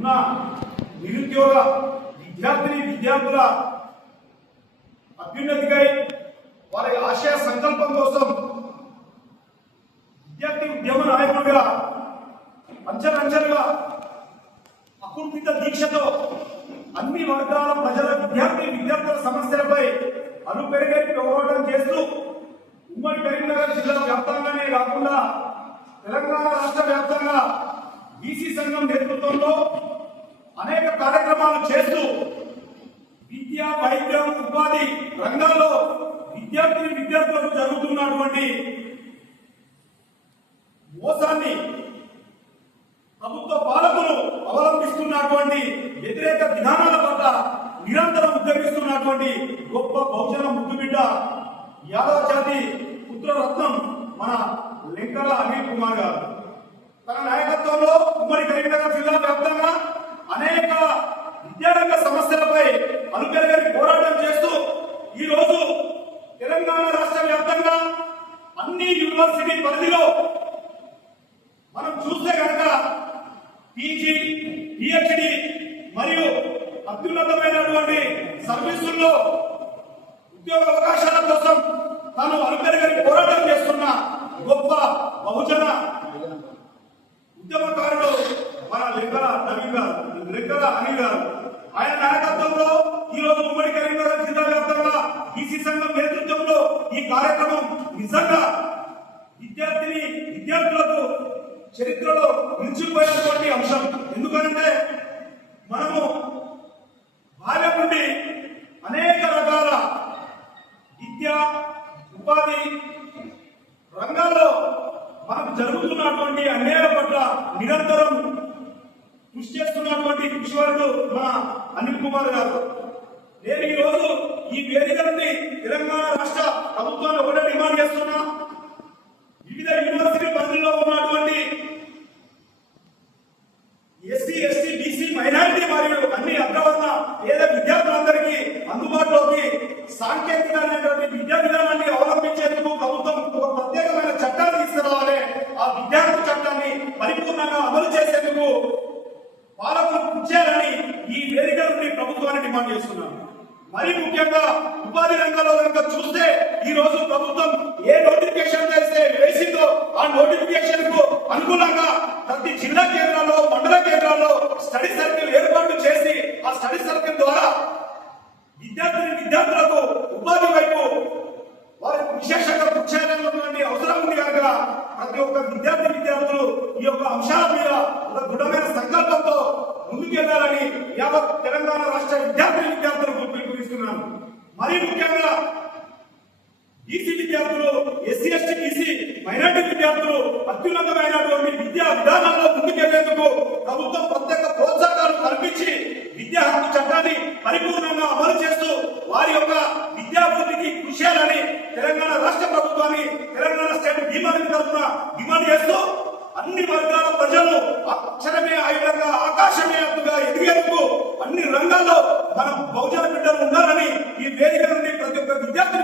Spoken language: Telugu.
ఉన్న నిరుద్యోగ విద్యార్థుల అభ్యున్నతికై వారి ఆశయ సంకల్పం కోసం విద్యార్థి ఉద్యమ నాయకుడిగా అంచెలంచెలుగా అకుంఠిత దీక్షతో అన్ని వర్గాల ప్రజల విద్యార్థుల సమస్యలపై అలుపెరుగై పోరాటం చేస్తూ ఉమ్మడి కరీంనగర్ జిల్లా వ్యాప్తంగానే కాకుండా తెలంగాణ రాష్ట్ర వ్యాప్తంగా బీసీ సంఘం నేతృత్వంలో అనేక కార్యక్రమాలు చేస్తూ విద్య వైద్యం ఉపాధి రంగాల్లో విద్యార్థులకు జరుగుతున్నటువంటి మోసాన్ని ప్రభుత్వ పాలకులు అవలంబిస్తున్నటువంటి వ్యతిరేక విధానాల పట్ల నిరంతరం ఉద్యమిస్తున్నటువంటి గొప్ప బహుజన ముద్దుబిడ్డ యాదవ జాతి పుత్రరత్నం మన లెంకల అనిల్ కుమార్ గారు తన నాయకత్వంలో ఉమ్మడి కరీంనగర్ జిల్లా వ్యాప్తంగా అనేక విద్యారంగ సమస్యలపై అలుపెరుగని పోరాటం చేస్తూ ఈ రోజు తెలంగాణ రాష్ట్ర వ్యాప్తంగా అన్ని యూనివర్సిటీ పరిధిలో మనం చూస్తే కనుక పీజీ పిహెచ్డి మరియు అత్యున్నతమైనటువంటి సర్వీసుల్లో ఉద్యోగ అవకాశాల కోసం తాను అలుపెరుగని పోరాటం చేస్తున్న గొప్ప బహుజన ఉద్యమకారుడు మన లెంకల అనిల్ గారు. ఆయన నాయకత్వంలో ఈ రోజు ఉమ్మడి కరీంనగర్ జిల్లా వ్యాప్తంగా బీసీ సంఘం నేతృత్వంలో ఈ కార్యక్రమం నిజంగా విద్యార్థులకు చరిత్రలో నిలిచిపోయినటువంటి అంశం. ఎందుకంటే మనము బాల్యం నుండి అనేక రకాల విద్య ఉపాధి రంగాల్లో మనకు జరుగుతున్నటువంటి అన్యాయాల పట్ల నిరంతరం కృషి చేస్తున్నటువంటి కృషివరుడు మన అనిల్ కుమార్ గారు. నేను ఈ రోజు ఈ వేదిక నుండి తెలంగాణ రాష్ట్ర ప్రభుత్వాన్ని ఒకటే డిమాండ్ చేస్తున్నా, వివిధ యూనివర్సిటీ పరిధిలో ఉన్నటువంటి ఎస్సీ ఎస్టీ బీసీ మైనారిటీ మరియు అన్ని అగ్రవర్ణ పేద విద్యార్థులందరికీ అందుబాటులోకి సాంకేతికమైనటువంటి విద్యా విధానాన్ని అవలంబించేందుకు ప్రభుత్వం ఒక ప్రత్యేకమైన చట్టాన్ని తీసుకురావాలి. ఆ విద్యార్థి చట్టాన్ని పరిపూర్ణంగా అమలు చేసేందుకు పాలకులు కృషి చేయాలని ఈ వేదిక నుండి ప్రభుత్వాన్ని డిమాండ్ చేస్తున్నాను. మరి ముఖ్యంగా ఉపాధి రంగంలో కనుక చూస్తే ఈ రోజు ప్రభుత్వం ఏ నోటిఫికేషన్ వేసిందో ఆ నోటిఫికేషన్ కు అనుగుణంగా ప్రతి జిల్లా కేంద్రాల్లో మండల కేంద్రాల్లో స్టడీ సర్కిల్ ఏర్పాటు చేసి ఆ స్టడీ సర్కిల్ ద్వారా విద్యార్థులకు ఉపాధి వైపు వారికి విశేషంగా కృషి చేయాలన్నటువంటి అవసరం ఉంది కనుక ప్రతి ఒక్క విద్యార్థులు ఈ యొక్క అంశాల మీద ఒక దృఢమైన సంకల్పంతో ముందుకెళ్లాలని యావత్ తెలంగాణ రాష్ట్ర విద్యార్థులకు పిలుపునిస్తున్నాను. మరీ ముఖ్యంగా బీసీ విద్యార్థులు, ఎస్సీ ఎస్టీ బీసీ మైనారిటీ విద్యార్థులు అత్యున్నతమైనటువంటి విద్యా విధానాల్లో ముందుకెళ్లేందుకు ప్రభుత్వం ప్రత్యేక ప్రోత్సాహాలు కల్పించి విద్యా హక్కు చట్టాన్ని పరిపూర్ణంగా అమలు చేస్తూ వారి యొక్క విద్యాభివృద్ధికి కృషి చేయాలని తెలంగాణ రాష్ట్ర ప్రభుత్వాన్ని తెలంగాణ స్టేట్ బీమాని తరఫున డిమాండ్ చేస్తూ అన్ని వర్గాల ప్రజలు అక్షరమే ఆయుధంగా ఆకాశమే హక్కుగా ఎదిగేందుకు అన్ని రంగాల్లో మనం బహుజన బిడ్డలు ఉండాలని ఈ వేదిక నుండి ప్రతి ఒక్క విద్యార్థి